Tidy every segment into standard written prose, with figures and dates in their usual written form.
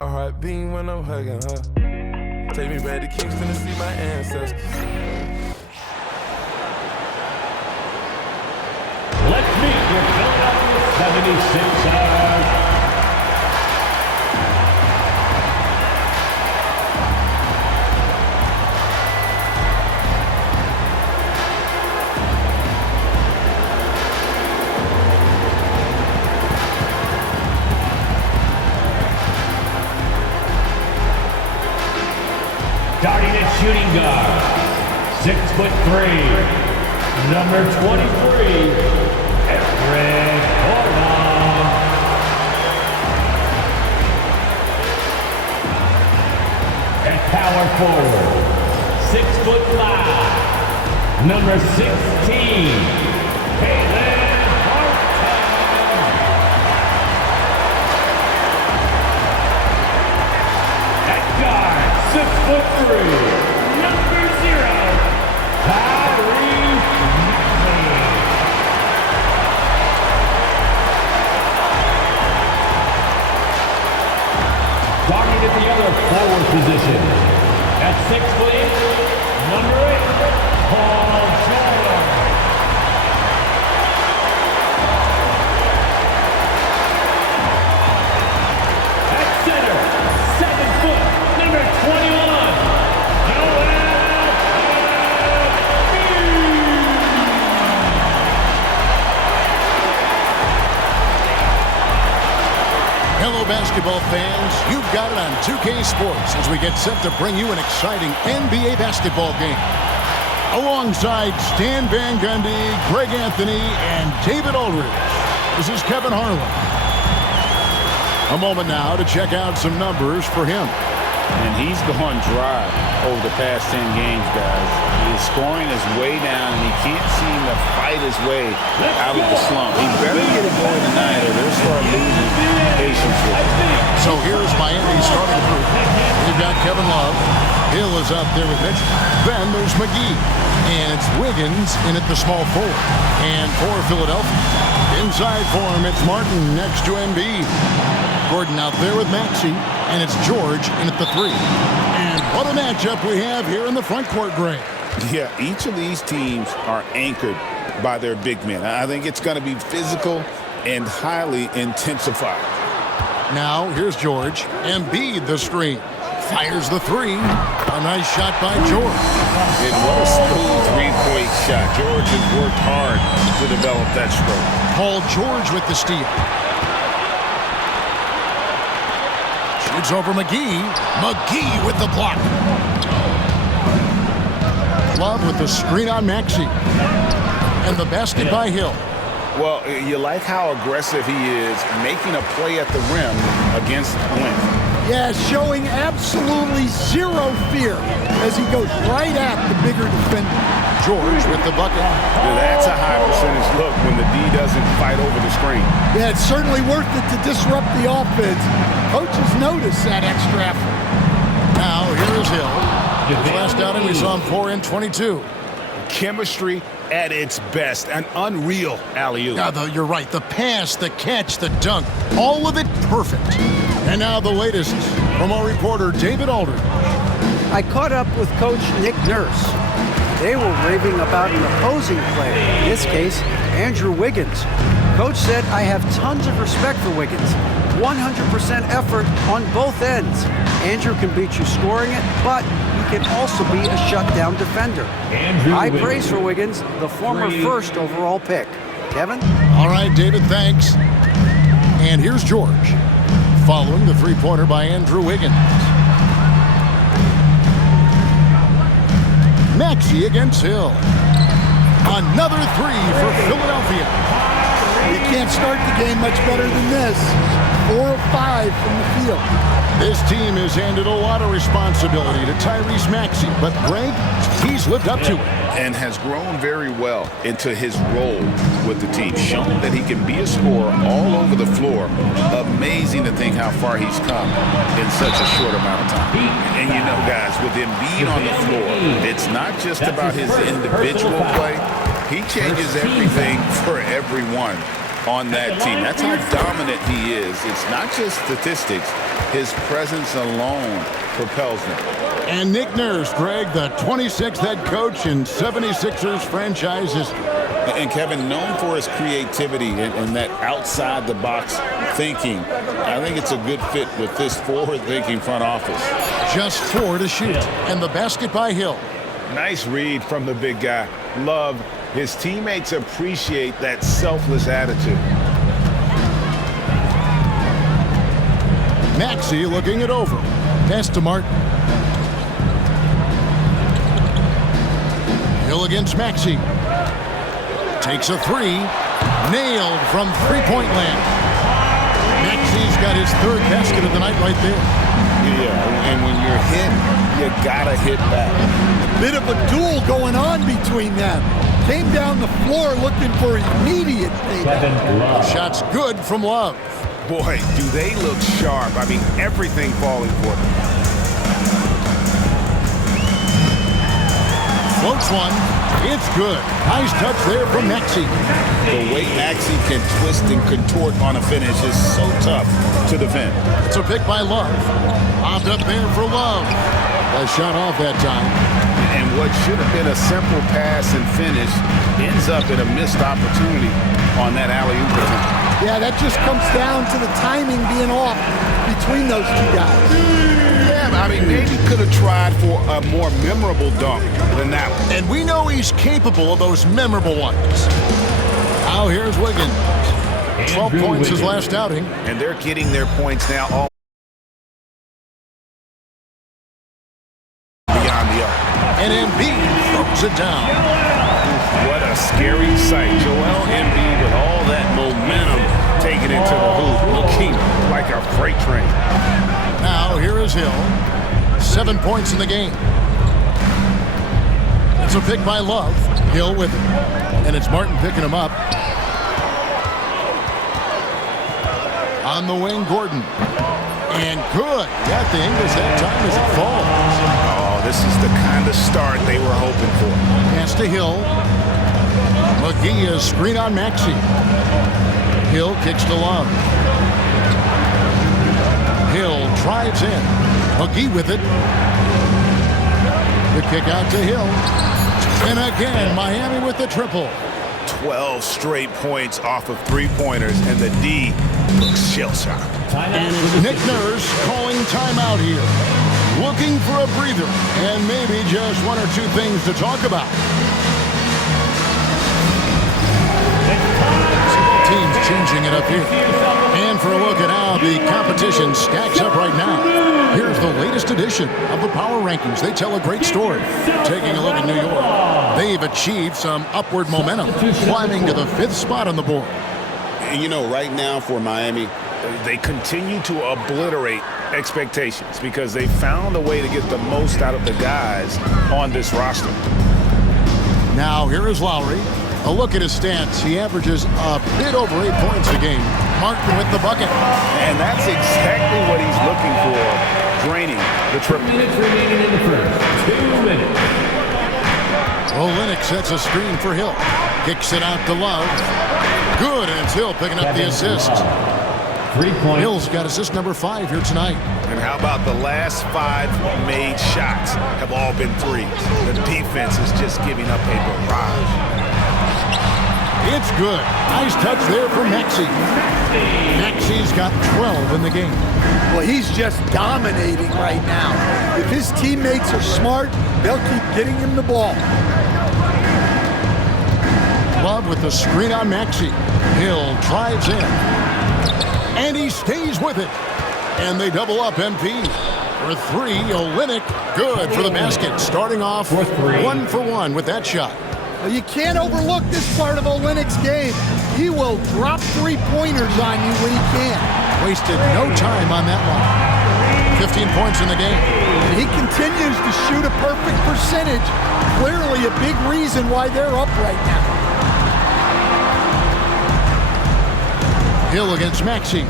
A heart beam when I'm hugging her. Take me back to Kingston to see my ancestors. Let's meet your Philadelphia 76ers. Starting at shooting guard, 6'3", number 23, Eric Gordon. At power forward, 6'5", number 16, Caleb Harton. At guard, 6'3", number 0, Tyrese Maxey. Starting at the other forward position, at 6'8", number 8, Paul George. At center, 7 foot, number 21, Joel Hello, basketball fans. You've got it on 2K Sports as we get set to bring you an exciting NBA basketball game. Alongside Stan Van Gundy, Greg Anthony, and David Aldridge, this is Kevin Harlan. A moment now to check out some numbers for him. And he's gone dry over the past 10 games, guys. His scoring is way down, and he can't seem to fight his way out of the slump. He better get it going tonight, or they'll start losing patience with him. So here's Miami's starting group. We've got Kevin Love. Hill is up there with Mitch. Then there's McGee. And it's Wiggins in at the small forward. And for Philadelphia, inside for him, it's Martin next to Embiid. Gordon out there with Maxey. And it's George in at the 3. And what a matchup we have here in the front court, Greg. Yeah, each of these teams are anchored by their big men. I think it's going to be physical and highly intensified. Now, here's George. Embiid the screen. Fires the 3. A nice shot by George. And what a smooth three-point shot. George has worked hard to develop that stroke. Paul George with the steal. Shoots over McGee. McGee with the block. Love with the screen on Maxey. And the basket by Hill. Well, you like how aggressive he is making a play at the rim against length. Yeah, showing absolutely zero fear as he goes right at the bigger defender. George with the bucket. That's a high percentage look when the D doesn't fight over the screen. Yeah, it's certainly worth it to disrupt the offense. Coaches notice that extra effort. Now, here is Hill. His last outing, we saw him pour in 22. Chemistry at its best. An unreal alley-oop. Yeah, you're right. The pass, the catch, the dunk. All of it perfect. And now the latest from our reporter, David Aldridge. I caught up with Coach Nick Nurse. They were raving about an opposing player, in this case, Andrew Wiggins. Coach said, I have tons of respect for Wiggins. 100% effort on both ends. Andrew can beat you scoring it, but he can also be a shutdown defender. High praise for Wiggins, the former first overall pick. Kevin? All right, David, thanks. And here's George, following the three-pointer by Andrew Wiggins. Maxey against Hill. Another 3 for Philadelphia. You can't start the game much better than this. 4 of 5 from the field. This team has handed a lot of responsibility to Tyrese Maxey, but Greg, he's lived up to it. And has grown very well into his role with the team. Shown that he can be a scorer all over the floor. Amazing to think how far he's come in such a short amount of time. And you know, guys, with Embiid on the floor, it's not just about his individual play. He changes everything for everyone on that team. That's how dominant he is. It's not just statistics. His presence alone propels them. And Nick Nurse, Greg, the 26th head coach in 76ers franchise history. And Kevin, known for his creativity and that outside-the-box thinking, I think it's a good fit with this forward-thinking front office. Just 4 to shoot, and the basket by Hill. Nice read from the big guy. Love. His teammates appreciate that selfless attitude. Maxey looking it over. Pass to Martin. Hill against Maxey. Takes a 3. Nailed from three-point land. Maxey's got his 3rd basket of the night right there. Yeah, and when you're hit, you gotta hit back. A bit of a duel going on between them. Came down the floor looking for immediate payback. Shots good from Love. Boy, do they look sharp. I mean, everything falling for them. Floats one. It's good. Nice touch there from Maxey. The way Maxey can twist and contort on a finish is so tough to defend. It's a pick by Love. Popped up there for Love. A shot off that time. And what should have been a simple pass and finish ends up in a missed opportunity on that alley-oop attempt. Yeah, that just comes down to the timing being off between those two guys. Yeah, I mean, maybe could have tried for a more memorable dunk than that one. And we know he's capable of those memorable ones. Now here's Wiggins. 12 points his last outing. And they're getting their points now all beyond the arc. And Embiid throws it down. What a scary sight. Joel Embiid with all that momentum taken into the hoop, looking like a freight train. Now here is Hill. 7 points in the game. It's a pick by Love. Hill with it. And it's Martin picking him up. On the wing, Gordon. And good. Got the English that time as it falls. Oh, this is the kind of start they were hoping for. Pass to Hill. McGee is screen on Maxey. Hill kicks to Love. Hill drives in. McGee with it. The kick out to Hill. And again, Miami with the triple. 12 straight points off of three-pointers, and the D looks shell-shocked. And it's Nick Nurse calling timeout here. Looking for a breather and maybe just 1 or 2 things to talk about. Teams changing it up here. And for a look at how the competition stacks up right now, here's the latest edition of the Power Rankings. They tell a great story. Taking a look at New York, they've achieved some upward momentum, climbing to the 5th spot on the board. You know, right now for Miami, they continue to obliterate expectations because they found a way to get the most out of the guys on this roster. Now here is Lowry. A look at his stats. He averages a bit over 8 points a game. Martin with the bucket. And that's exactly what he's looking for, draining the triple. 2 minutes remaining in the first. 2 minutes. Olynyk sets a screen for Hill. Kicks it out to Love. Good, and it's Hill picking up the assist. 3-point. Hill's got assist number 5 here tonight. And how about the last 5 made shots have all been threes? The defense is just giving up a barrage. It's good. Nice touch there for Maxey. Maxey's got 12 in the game. Well, he's just dominating right now. If his teammates are smart, they'll keep getting him the ball. Love with the screen on Maxey. Hill drives in. And he stays with it. And they double up MP. For 3, Olynyk. Good for the basket. Starting off 1 for 1 with that shot. Well, you can't overlook this part of Olynyk's game. He will drop three-pointers on you when he can. Wasted no time on that one. 15 points in the game. And he continues to shoot a perfect percentage. Clearly a big reason why they're up right now. Hill against Maxey.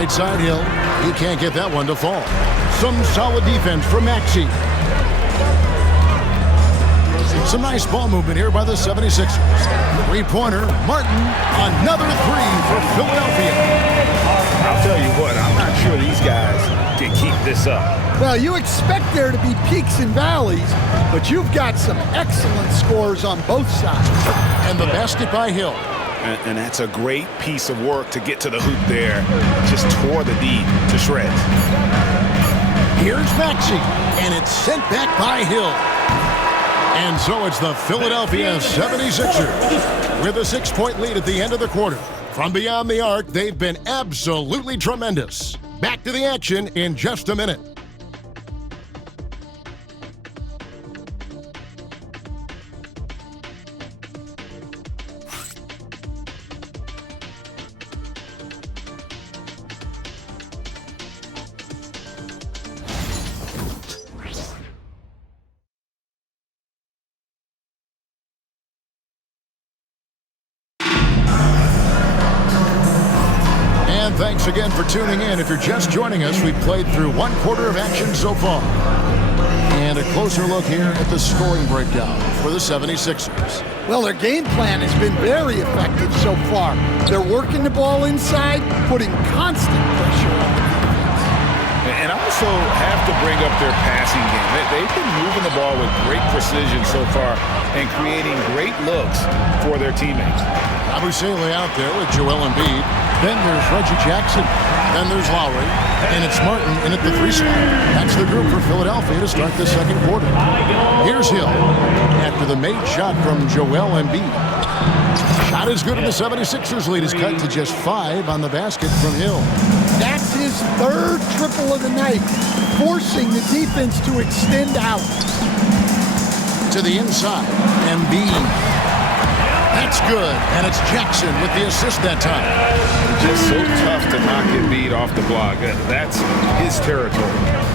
Right side Hill. He can't get that one to fall. Some solid defense from Maxey. Some nice ball movement here by the 76ers. Three-pointer, Martin, another three for Philadelphia. I'll tell you what, I'm not sure these guys can keep this up. Well, you expect there to be peaks and valleys, but you've got some excellent scores on both sides. And the basket by Hill. And that's a great piece of work to get to the hoop there. Just tore the D to shreds. Here's Maxey, and it's sent back by Hill. And so it's the Philadelphia 76ers with a 6-point lead at the end of the quarter. From beyond the arc, they've been absolutely tremendous. Back to the action in just a minute. Thanks again for tuning in. If you're just joining us, we've played through one quarter of action so far. And a closer look here at the scoring breakdown for the 76ers. Well, their game plan has been very effective so far. They're working the ball inside, putting constant pressure on the defense. And I also have to bring up their passing game. They've been moving the ball with great precision so far and creating great looks for their teammates. Abusele out there with Joel Embiid. Then there's Reggie Jackson. Then there's Lowry. And it's Martin in at the 3 spot. That's the group for Philadelphia to start the second quarter. Here's Hill after the made shot from Joel Embiid. Shot is good, and the 76ers lead is cut to just 5 on the basket from Hill. That's his third triple of the night, forcing the defense to extend out. To the inside, Embiid. That's good, and it's Jackson with the assist that time. Just so tough to knock Embiid off the block. That's his territory.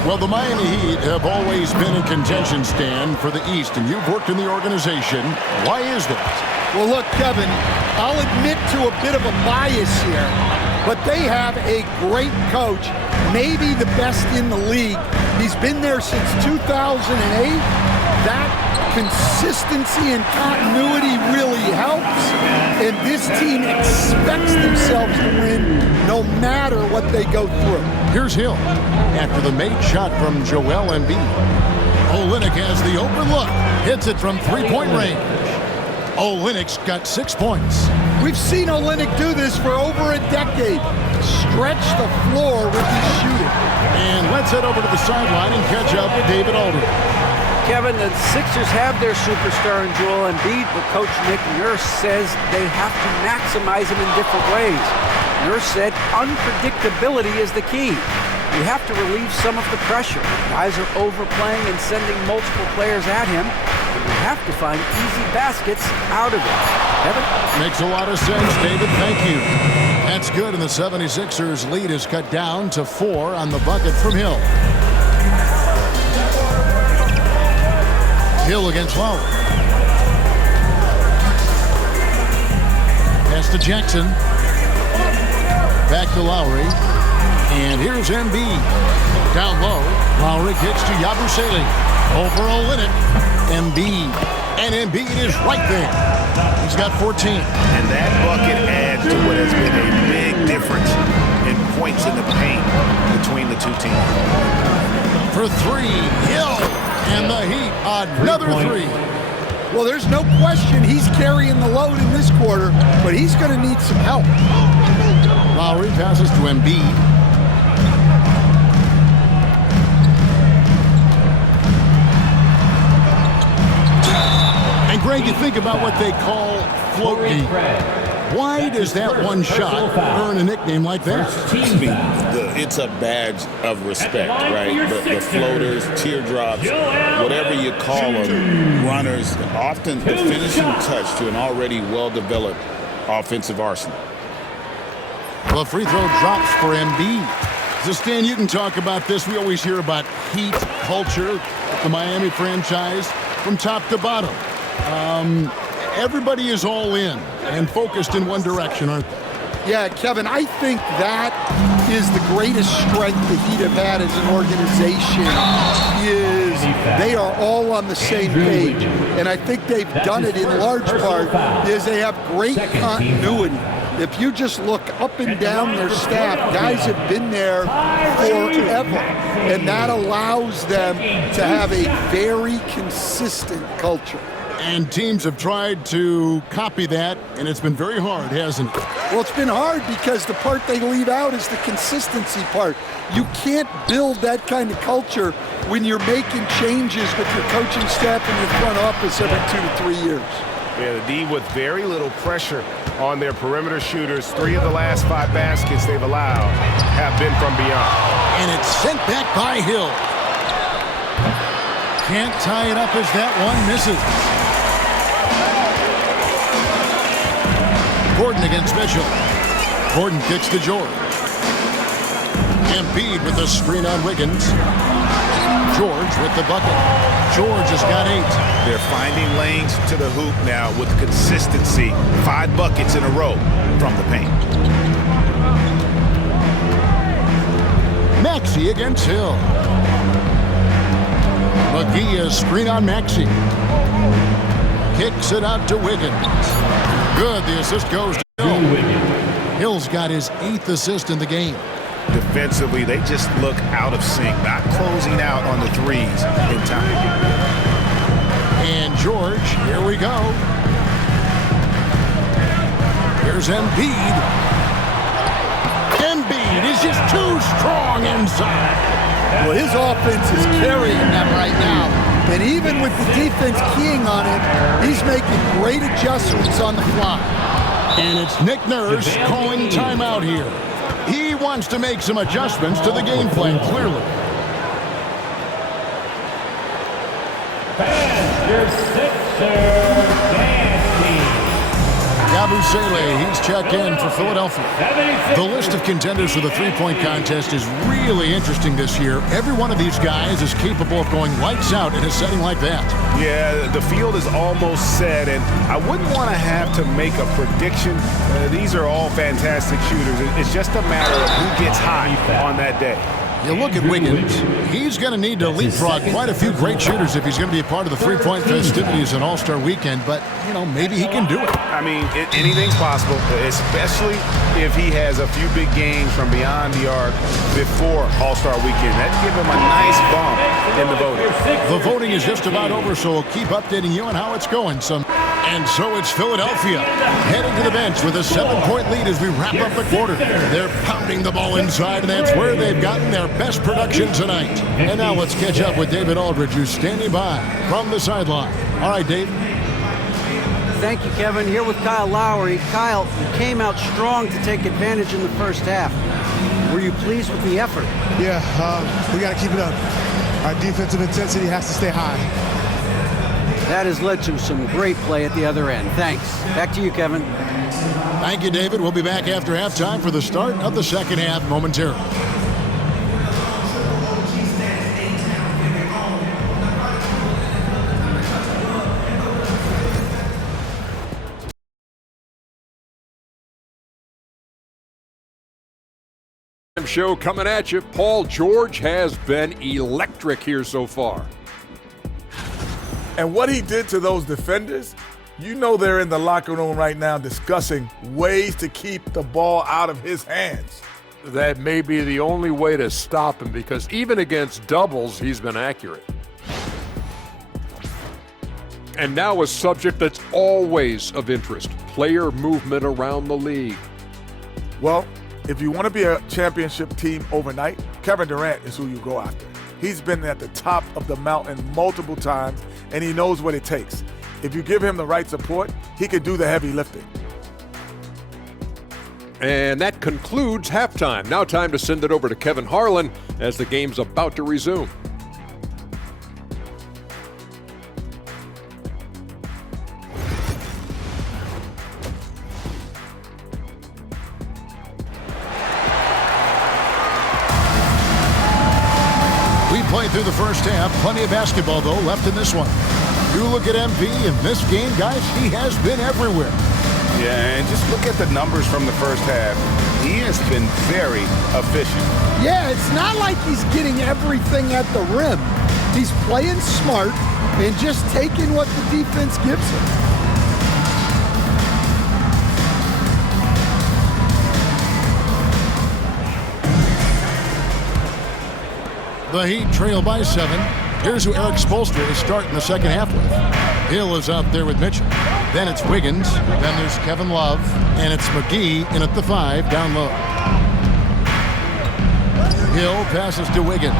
Well, the Miami Heat have always been in contention, Stan, for the East, and you've worked in the organization. Why is that? Well, look, Kevin, I'll admit to a bit of a bias here, but they have a great coach, maybe the best in the league. He's been there since 2008. That consistency and continuity really helps, and this team expects themselves to win no matter what they go through. Here's Hill after the made shot from Joel Embiid. Olynyk has the open look, hits it from 3-point range. Olynyk's got 6 points. We've seen Olynyk do this for over a decade. Stretch the floor with his shooting. And let's head over to the sideline and catch up with David Aldridge. Kevin, the Sixers have their superstar in Joel Embiid, but Coach Nick Nurse says they have to maximize him in different ways. Nurse said unpredictability is the key. You have to relieve some of the pressure. Guys are overplaying and sending multiple players at him, and you have to find easy baskets out of it. Kevin? Makes a lot of sense, David. Thank you. That's good, and the 76ers lead is cut down to 4 on the bucket from Hill. Hill against Lowry. Pass to Jackson. Back to Lowry. And here's Embiid. Down low. Lowry gets to Yabusele. Over Olynyk. Embiid. And Embiid is right there. He's got 14. And that bucket adds to what has been a big difference in points in the paint between the two teams. For 3, Hill. And the Heat, another 3. Well, there's no question he's carrying the load in this quarter, but he's going to need some help. Lowry passes to Embiid. And Greg, you think about what they call float D. Why does that one shot earn a nickname like that? It's a badge of respect, right? The floaters, teardrops, whatever you call them, runners, often the finishing touch to an already well-developed offensive arsenal. Well, free throw drops for Embiid. So, Stan, you can talk about this. We always hear about Heat culture, the Miami franchise, from top to bottom. Everybody is all in and focused in one direction, aren't they? Yeah, Kevin, I think that is the greatest strength the Heat have had as an organization, is they are all on the same page. And I think they've done it in large part is they have great continuity. If you just look up and down their staff, guys have been there forever. And that allows them to have a very consistent culture. And teams have tried to copy that, and it's been very hard, hasn't it? Well, it's been hard because the part they leave out is the consistency part. You can't build that kind of culture when you're making changes with your coaching staff and your front office every 2 to 3 years. Yeah, the D with very little pressure on their perimeter shooters. 3 of the last 5 baskets they've allowed have been from beyond. And it's sent back by Hill. Can't tie it up as that one misses. Gordon against Mitchell. Gordon kicks to George. Embiid with the screen on Wiggins. George with the bucket. George has got 8. They're finding lanes to the hoop now with consistency. 5 buckets in a row from the paint. Maxey against Hill. McGee is screen on Maxey. Kicks it out to Wiggins. Good, the assist goes to Hill. Hill's got his 8th assist in the game. Defensively, they just look out of sync, not closing out on the threes in time. And George, here we go. Here's Embiid. Embiid is just too strong inside. Well, his offense is carrying them right now. And even with the defense keying on him, he's making great adjustments on the fly. And it's Nick Nurse calling timeout here. He wants to make some adjustments to the game plan, clearly. Yabusele, he's checked in for Philadelphia. The list of contenders for the three-point contest is really interesting this year. Every one of these guys is capable of going lights out in a setting like that. Yeah, the field is almost set, and I wouldn't want to have to make a prediction. These are all fantastic shooters. It's just a matter of who gets hot on that day. You look at Wiggins, he's going to need to leapfrog quite a few great shooters if he's going to be a part of the three-point festivities in All-Star Weekend, but, you know, maybe he can do it. I mean, anything's possible, especially if he has a few big games from beyond the arc before All-Star Weekend. That'd give him a nice bump in the voting. The voting is just about over, so we'll keep updating you on how it's going. And so it's Philadelphia heading to the bench with a 7-point lead as we wrap up the quarter. They're pounding the ball inside, and that's where they've gotten their best production tonight. And now let's catch up with David Aldridge, who's standing by from the sideline. All right, Dave. Thank you, Kevin. Here with Kyle Lowry. Kyle, you came out strong to take advantage in the first half. Were you pleased with the effort? Yeah, we got to keep it up. Our defensive intensity has to stay high. That has led to some great play at the other end. Thanks. Back to you, Kevin. Thank you, David. We'll be back after halftime for the start of the second half momentarily. Show coming at you. Paul George has been electric here so far. And what he did to those defenders, you know they're in the locker room right now discussing ways to keep the ball out of his hands. That may be the only way to stop him because even against doubles, he's been accurate. And now a subject that's always of interest, player movement around the league. Well, if you want to be a championship team overnight, Kevin Durant is who you go after. He's been at the top of the mountain multiple times, and he knows what it takes. If you give him the right support, he can do the heavy lifting. And that concludes halftime. Now time to send it over to Kevin Harlan as the game's about to resume. Played through the first half. Plenty of basketball, though, left in this one. You look at MP in this game, guys, he has been everywhere. Yeah, and just look at the numbers from the first half. He has been very efficient. Yeah, it's not like he's getting everything at the rim. He's playing smart and just taking what the defense gives him. The Heat trail by 7. Here's who Eric Spoelstra is starting the second half with. Hill is out there with Mitchell. Then it's Wiggins. Then there's Kevin Love. And it's McGee in at the 5 down low. Hill passes to Wiggins.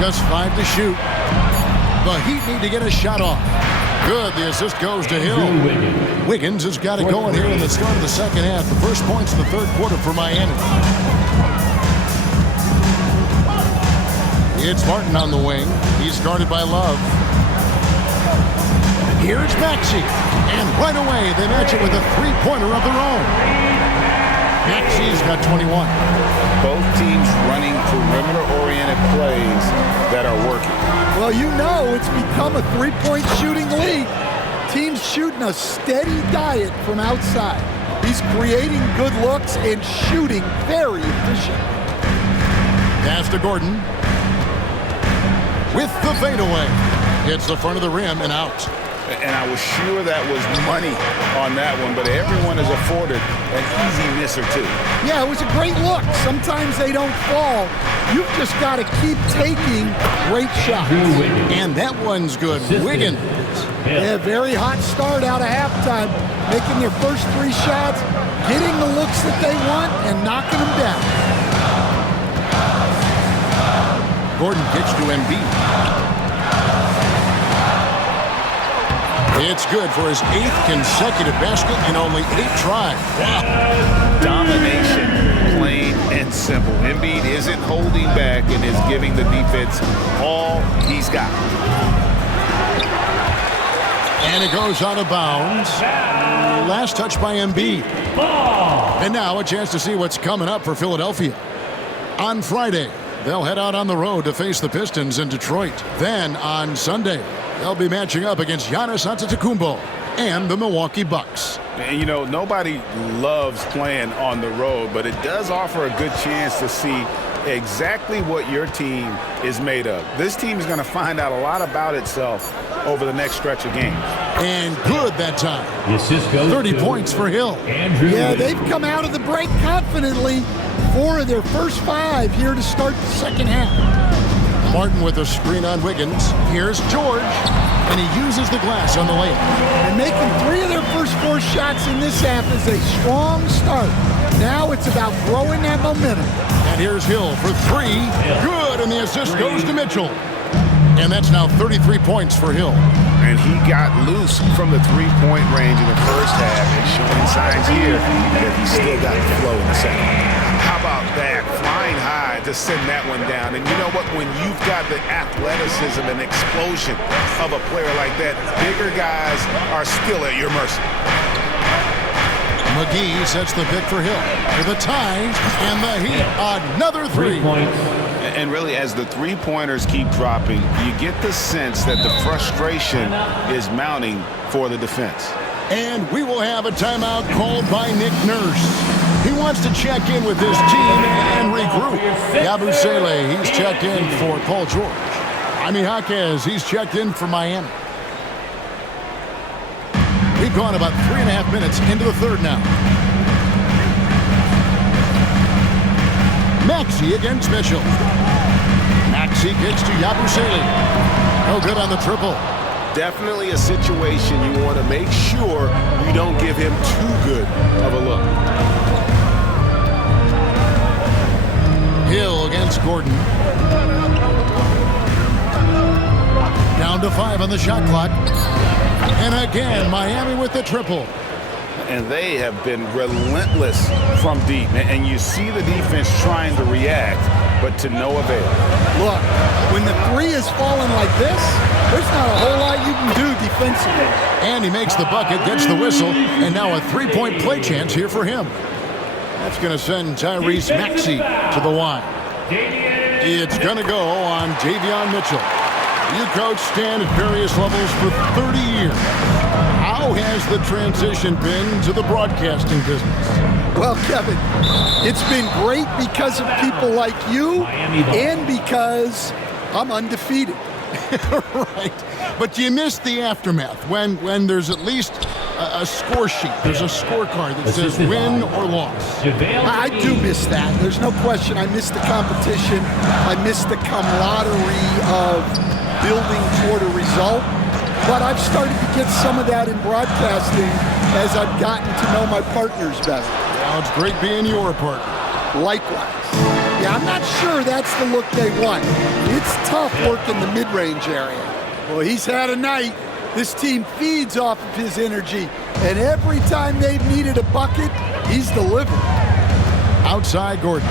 Just 5 to shoot. The Heat need to get a shot off. Good. The assist goes to Hill. Wiggins has got it going here in the start of the second half. The first points in the third quarter for Miami. It's Martin on the wing. He's guarded by Love. Here's Maxey. And right away, they match it with a three-pointer of their own. Maxey's got 21. Both teams running perimeter-oriented plays that are working. Well, you know it's become a three-point shooting league. Teams shooting a steady diet from outside. He's creating good looks and shooting very efficient. Pass to Gordon. With the fadeaway. Hits the front of the rim and out. And I was sure that was money on that one, but everyone is afforded an easy miss or two. Yeah, it was a great look. Sometimes they don't fall. You've just got to keep taking great shots. And that one's good. Wiggins. Yeah, very hot start out of halftime. Making their first 3 shots, getting the looks that they want, and knocking them down. Gordon kicks to Embiid. It's good for his 8th consecutive basket in only 8 tries. Wow. Domination, plain and simple. Embiid isn't holding back and is giving the defense all he's got. And it goes out of bounds. Last touch by Embiid. And now a chance to see what's coming up for Philadelphia. On Friday, they'll head out on the road to face the Pistons in Detroit. Then on Sunday, they'll be matching up against Giannis Antetokounmpo and the Milwaukee Bucks. And you know, nobody loves playing on the road, but it does offer a good chance to see exactly what your team is made of. This team is going to find out a lot about itself over the next stretch of games. And good that time. 30 points for Hill. Yeah, they've come out of the break confidently. 4 of their first 5 here to start the second half. Martin with a screen on Wiggins. Here's George. And he uses the glass on the layup. And making 3 of their first 4 shots in this half is a strong start. Now it's about growing that momentum. And here's Hill for 3. Good, and the assist goes to Mitchell. And that's now 33 points for Hill. And he got loose from the three-point range in the first half and showing signs here that he's still got the flow in the second. How about that? Flying high to send that one down. And you know what? When you've got the athleticism and explosion of a player like that, bigger guys are still at your mercy. McGee sets the pick for Hill for the tie, and the Heat another 3. And really, as the three-pointers keep dropping, you get the sense that the frustration is mounting for the defense. And we will have a timeout called by Nick Nurse. He wants to check in with his team and regroup. Yabusele, he's checked in for Paul George. Jaime Jaquez, he's checked in for Miami. We've gone about 3.5 minutes into the third now. Maxey against Mitchell. Maxey kicks to Yabusele. No good on the triple. Definitely a situation you want to make sure you don't give him too good of a look. Hill against Gordon. Down to 5 on the shot clock. And again, Miami with the triple. And they have been relentless from deep. And you see the defense trying to react, but to no avail. Look, when the 3 is falling like this, there's not a whole lot you can do defensively. And he makes the bucket, gets the whistle, and now a 3-point play chance here for him. That's going to send Tyrese Maxey to the line. It's going to go on Davion Mitchell. You coached Stan at various levels for 30 years. How How has the transition been to the broadcasting business? Well, Kevin, it's been great because of people like you and because I'm undefeated. Right. But you missed the aftermath when there's at least a score sheet. There's a scorecard that says win or loss. I do miss that. There's no question. I miss the competition. I miss the camaraderie of building toward a result. But I've started to get some of that in broadcasting as I've gotten to know my partners better. Now it's great being your partner. Likewise. Yeah, I'm not sure that's the look they want. It's tough working the mid-range area. Well, he's had a night. This team feeds off of his energy, and every time they've needed a bucket, he's delivered. Outside Gordon.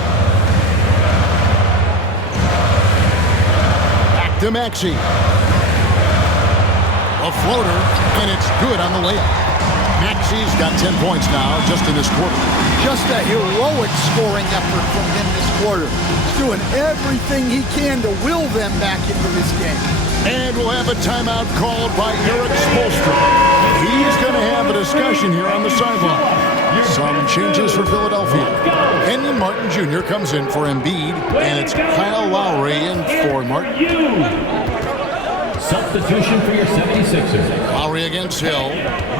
Back to Maxey. A floater, and it's good on the layup. Maxey's got 10 points now just in this quarter. Just a heroic scoring effort from him this quarter. He's doing everything he can to will them back into this game. And we'll have a timeout called by Eric Spoelstra. He's going to have a discussion here on the sideline. Some changes for Philadelphia. Kenyon Martin Jr. comes in for Embiid, and it's Kyle Lowry in for Martin. Substitution for your 76ers. Lowry against Hill.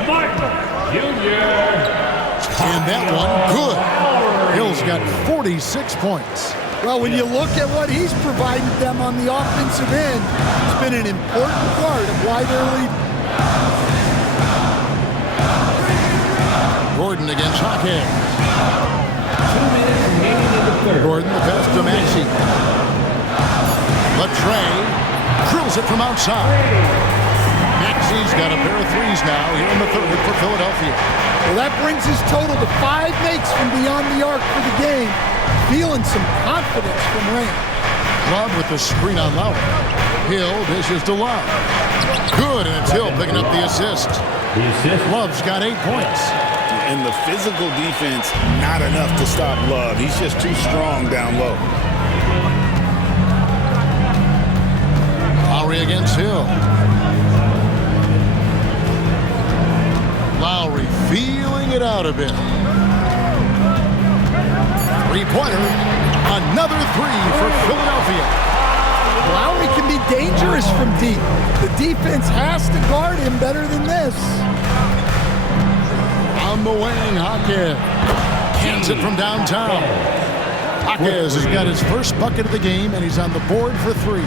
Martin Jr. And that one, good. Hill's got 46 points. Well, when you look at what he's provided them on the offensive end, it's been an important part of why they're leading. Gordon against Hawkins. 2 minutes remaining in the third. Gordon, the pass to Maxey. Latre drills it from outside. Maxey's got a pair of threes now here in the third for Philadelphia. Well, that brings his total to 5 makes from beyond the arc for the game. Feeling some confidence from range. Love with the screen on Lowry. Hill dishes to Love. Good, and it's Hill picking up the assist. The assist. Love's got 8 points. And the physical defense, not enough to stop Love. He's just too strong down low. Lowry against Hill. Lowry feeling it out a bit. Three-pointer. Another three for Philadelphia. Lowry can be dangerous from deep. The defense has to guard him better than this. On the wing, Hawkins hands it from downtown. Hawkins has got his first bucket of the game, and he's on the board for 3.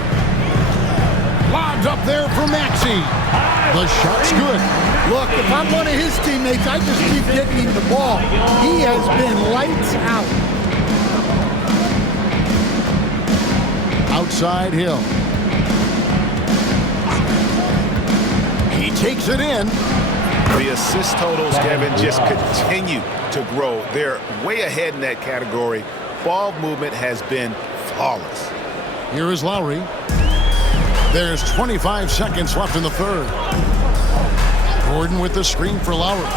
Lobbed up there for Maxey. The shot's good. Look, if I'm one of his teammates, I just keep getting him the ball. He has been lights out. Outside Hill. He takes it in. The assist totals, Kevin, just continue to grow. They're way ahead in that category. Ball movement has been flawless. Here is Lowry. There's 25 seconds left in the third. Gordon with the screen for Lowry.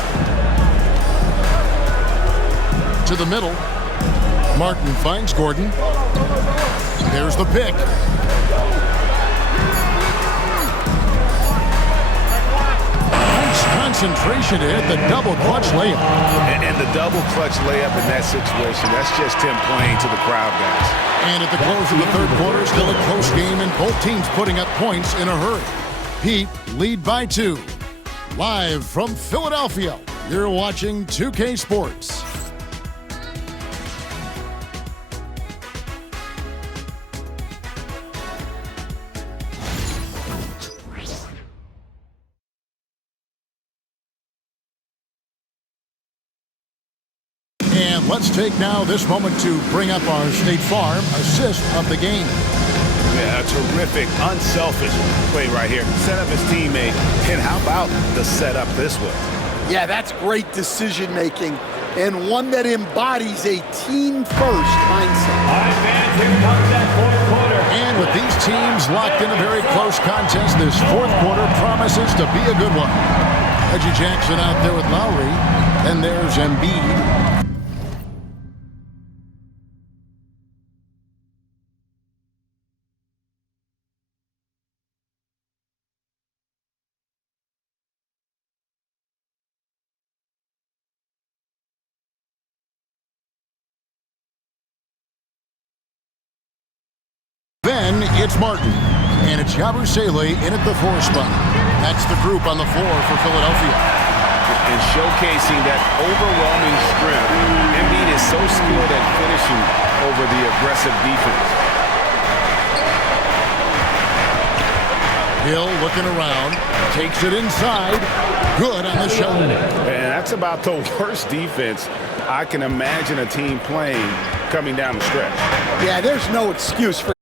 To the middle. Martin finds Gordon. There's the pick. Nice concentration to hit the double clutch layup. And the double clutch layup in that situation, that's just him playing to the crowd, guys. And at the close of the third quarter, still a close game, and both teams putting up points in a hurry. Heat lead by 2. Live from Philadelphia, you're watching 2K Sports. And let's take now this moment to bring up our State Farm assist of the game. Yeah, a terrific, unselfish play right here. Set up his teammate. And how about the setup this way? Yeah, that's great decision-making and one that embodies a team-first mindset. All right, fans, here comes that fourth quarter. And with these teams locked in a very close contest, this fourth quarter promises to be a good one. Reggie Jackson out there with Lowry. And there's Embiid. It's Martin, and it's Yabusele in at the 4 spot. That's the group on the floor for Philadelphia. And showcasing that overwhelming strength. Embiid is so skilled at finishing over the aggressive defense. Hill looking around, takes it inside. Good on the shot. And that's about the worst defense I can imagine a team playing coming down the stretch. Yeah, there's no excuse for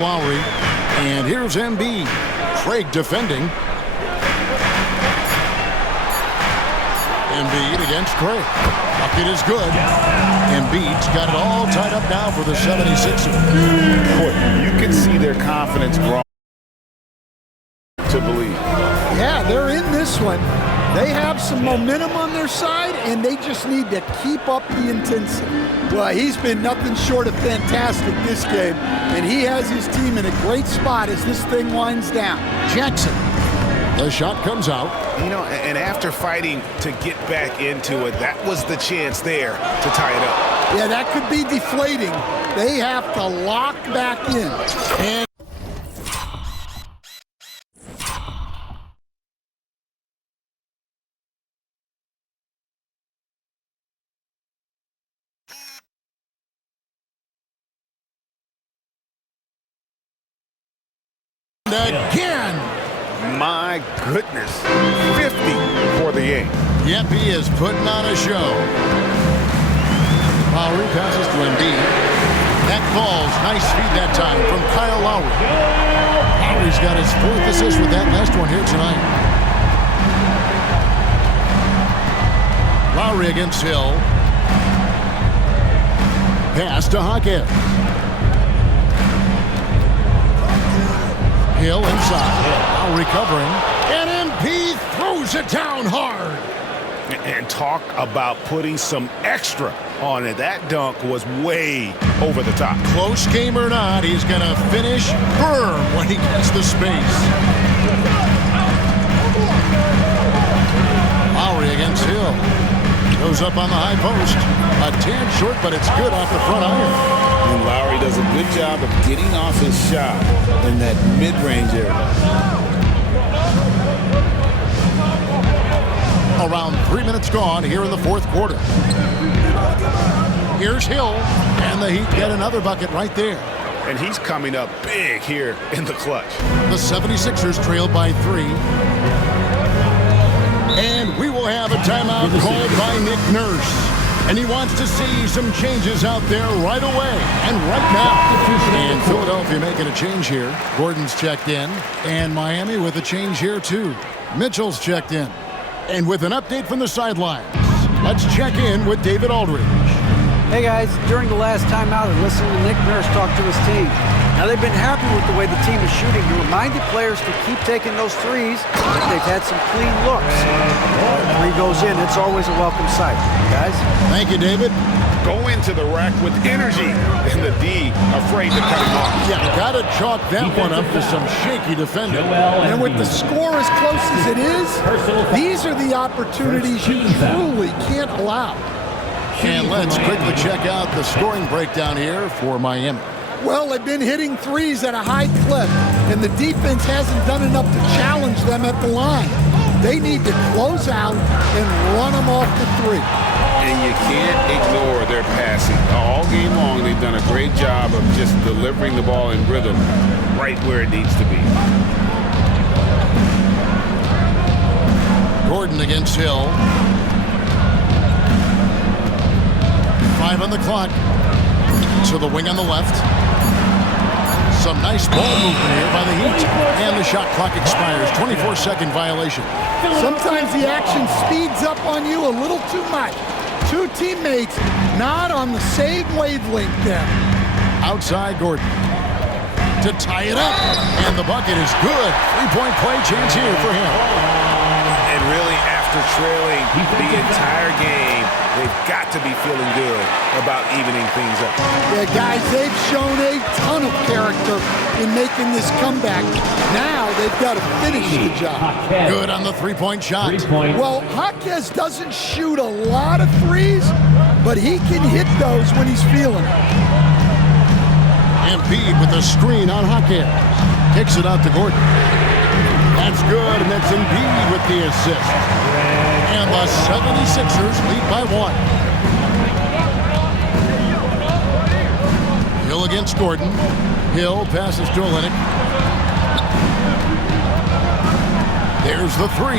Lowry. And here's Embiid. Craig defending. Embiid against Craig. Bucket is good. Embiid's got it all tied up now for the 76ers. Boy, you can see their confidence grow to believe. Yeah, they're in this one. They have some momentum on their side, and they just need to keep up the intensity. Well, he's been nothing short of fantastic this game, and he has his team in a great spot as this thing winds down. Jackson. The shot comes out. You know, and after fighting to get back into it, that was the chance there to tie it up. Yeah, that could be deflating. They have to lock back in. And again. My goodness, 50 for the game. Yep, he is putting on a show. Lowry passes to Embiid. That falls. Nice feed that time from Kyle Lowry. Lowry's got his 4th assist with that last one here tonight. Lowry against Hill. Pass to Hawkins. Hill inside. Lowry covering. And MP throws it down hard. And talk about putting some extra on it. That dunk was way over the top. Close game or not, he's going to finish firm when he gets the space. Lowry against Hill. Goes up on the high post. A tad short, but it's good off the front iron. And Lowry does a good job of getting off his shot in that mid-range area. Around 3 minutes gone here in the 4th quarter. Here's Hill, and the Heat get another bucket right there. And he's coming up big here in the clutch. The 76ers trail by 3. And we will have a timeout called by Nick Nurse. And he wants to see some changes out there right away and right now. And Philadelphia making a change here. Gordon's checked in. And Miami with a change here too. Mitchell's checked in. And with an update from the sidelines, let's check in with David Aldridge. Hey guys, during the last timeout, I listened to Nick Nurse talk to his team. Now they've been happy with the way the team is shooting. He reminded players to keep taking those threes. They've had some clean looks. When he goes in, it's always a welcome sight. Guys? Thank you, David. Go into the rack with energy, and the D afraid to cut him off. Yeah, gotta chalk that one up to some shaky defending. And with the score as close as it is, these are the opportunities you truly can't allow. And let's quickly check out the scoring breakdown here for Miami. Well, they've been hitting threes at a high clip, and the defense hasn't done enough to challenge them at the line. They need to close out and run them off the three. And you can't ignore their passing. All game long, they've done a great job of just delivering the ball in rhythm right where it needs to be. Gordon against Hill. 5 on the clock. To the wing on the left. Some nice ball movement here by the Heat. And the shot clock expires. 24-second violation. Sometimes the action speeds up on you a little too much. Two teammates not on the same wavelength there. Outside Gordon. To tie it up. And the bucket is good. 3-point play chance here for him. And really, after trailing the entire game, they've got to be feeling good about evening things up. Yeah, guys, they've shown a ton of character in making this comeback. Now they've got to finish the job. Good on the 3-point shot. Well, Hawkins doesn't shoot a lot of threes, but he can hit those when he's feeling it. Embiid with a screen on Hawkins. Kicks it out to Gordon. That's good, and that's Embiid with the assist. And the 76ers lead by 1. Hill against Gordon. Hill passes to Olynyk. There's the 3,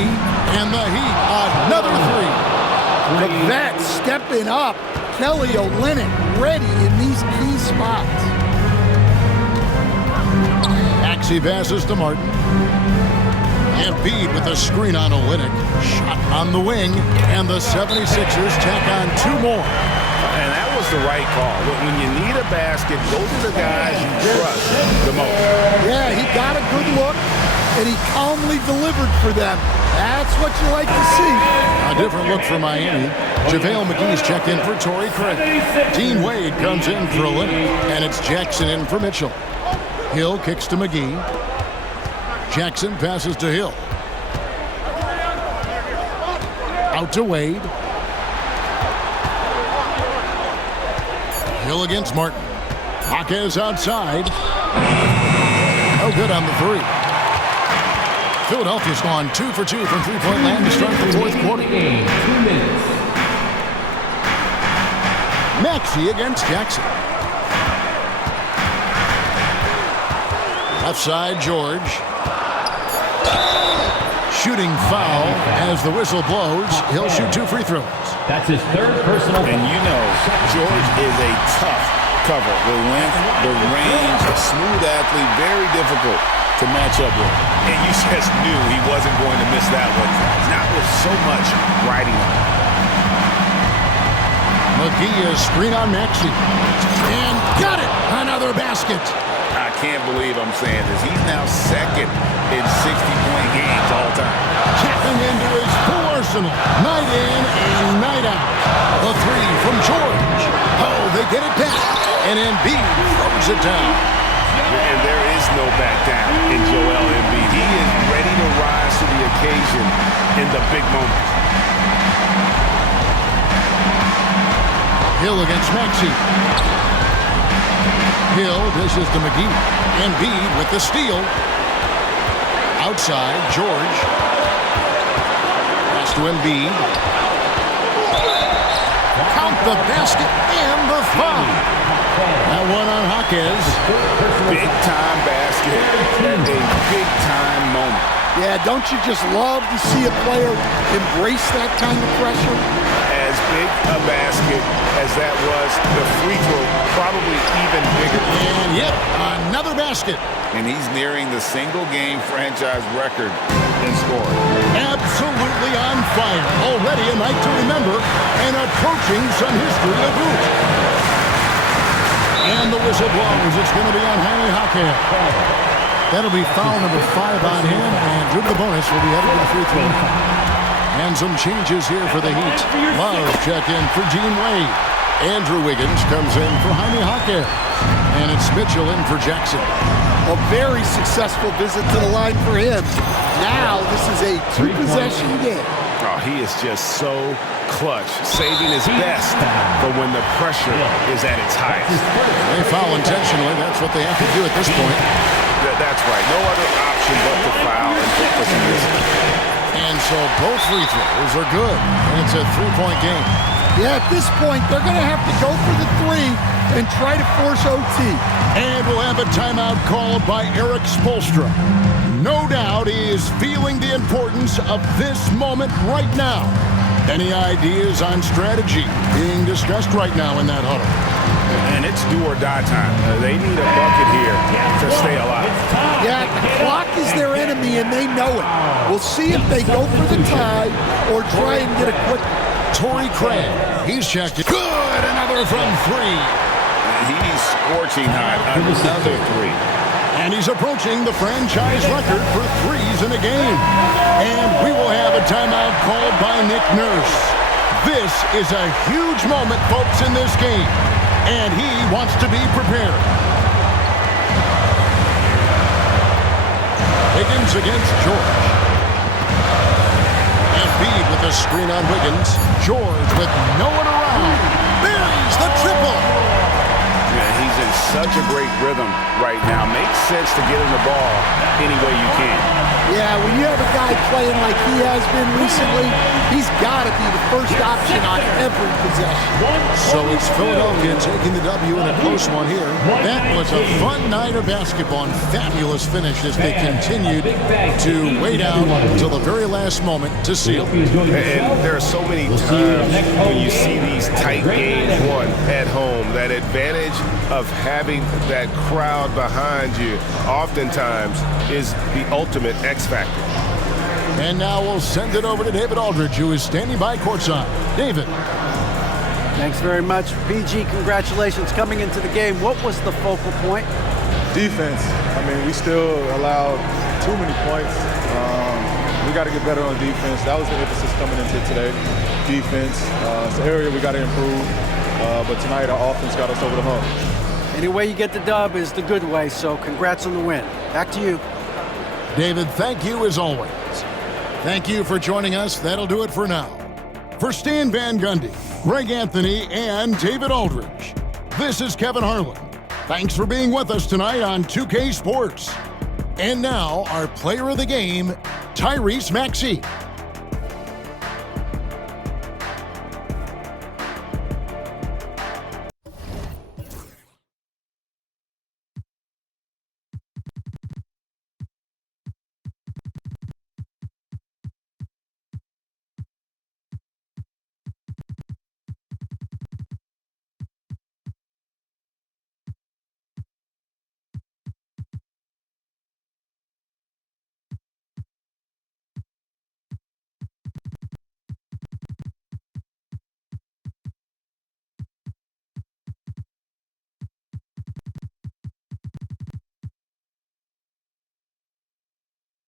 and the Heat, another 3. The vet stepping up. Kelly Olynyk ready in these key spots. Maxey passes to Martin. Embiid with a screen on Olynyk. Shot on the wing, and the 76ers tack on 2 more. And that was the right call. When you need a basket, those are the guys you trust the most. Yeah, he got a good look, and he calmly delivered for them. That's what you like to see. A different look for Miami. JaVale McGee's checked in for Torrey Craig. Dean Wade comes in for Olynyk, and it's Jackson in for Mitchell. Hill kicks to McGee. Jackson passes to Hill. Out to Wade. Hill against Martin. Hawkins outside. No good on the 3. Philadelphia's gone 2 for 2 from three-point land to start the 4th quarter. 2 minutes. Maxey against Jackson. Left side, George. Shooting foul as the whistle blows. He'll shoot 2 free throws. That's his 3rd personal foul. And you know, George is a tough cover. The length, the range, a smooth athlete, very difficult to match up with. And you just knew he wasn't going to miss that one. Not with so much riding on it. McGee is screen on Maxey. And got it! Another basket. I can't believe I'm saying this. He's now 2nd in 60-point games all time. Tapping into his full arsenal. Night in and night out. The 3 from George. Oh, they get it back. And Embiid throws it down. And there is no back down in Joel Embiid. He is ready to rise to the occasion in the big moments. Hill against Maxey. Hill dishes to McGee. Embiid with the steal. Outside, George. Pass to Embiid. Count the basket and the foul. That one on Hawkins. Big-time basket at a big-time moment. Yeah, don't you just love to see a player embrace that kind of pressure? As big a basket as that was, the free throw probably even bigger. And yep, another basket. And he's nearing the single-game franchise record in scoring. Absolutely on fire. Already a night to remember and approaching some history of hoops. And the whistle blows. It's going to be on Henry Hawkins. That'll be foul number 5 on him, and due to the bonus, will be headed to the free throw. And some changes here for the Heat. Love check in for Dean Wade. Andrew Wiggins comes in for Jaime Hawkins. And it's Mitchell in for Jackson. A very successful visit to the line for him. Now this is a 2-possession game. Oh, he is just so clutch, saving his best for when the pressure is at its highest. They foul intentionally. That's what they have to do at this point. That's right. No other option but to foul and hope for some distance. And so both free throws are good. And it's a 3-point game. Yeah, at this point, they're going to have to go for the 3 and try to force OT. And we'll have a timeout called by Eric Spoelstra. No doubt he is feeling the importance of this moment right now. Any ideas on strategy being discussed right now in that huddle? And it's do or die time. They need a bucket here to stay alive. Yeah, the clock is their enemy, and they know it. We'll see if they go for the tie or try and get a quick. Torrey Craig, he's checked it. Good, another from 3. He's scorching hot. Another 3. And he's approaching the franchise record for 3s in a game. And we will have a timeout called by Nick Nurse. This is a huge moment, folks, in this game. And he wants to be prepared. Wiggins against George. Embiid with a screen on Wiggins. George with no one around. buries the triple. Yeah, he's in such a great rhythm right now. Makes sense to get him the ball any way you can. Yeah, when you have a guy playing like he has been recently, he's got to be the first option on every possession. So it's Philadelphia taking the W in a close one here. That was a fun night of basketball and fabulous finish as they continued to wait out until the very last moment to seal. And there are so many times when you see these tight games won at home, that advantage of having that crowd behind you oftentimes is the ultimate X factor. And now we'll send it over to David Aldridge, who is standing by courtside. David. Thanks very much. PG, congratulations coming into the game. What was the focal point? Defense. I mean, we still allowed too many points. We got to get better on defense. That was the emphasis coming into today. Defense. It's an area we got to improve. But tonight our offense got us over the hump. Any way you get the dub is the good way, so congrats on the win. Back to you. David, thank you as always. Thank you for joining us. That'll do it for now. For Stan Van Gundy, Greg Anthony, and David Aldridge, this is Kevin Harlan. Thanks for being with us tonight on 2K Sports. And now, our player of the game, Tyrese Maxey.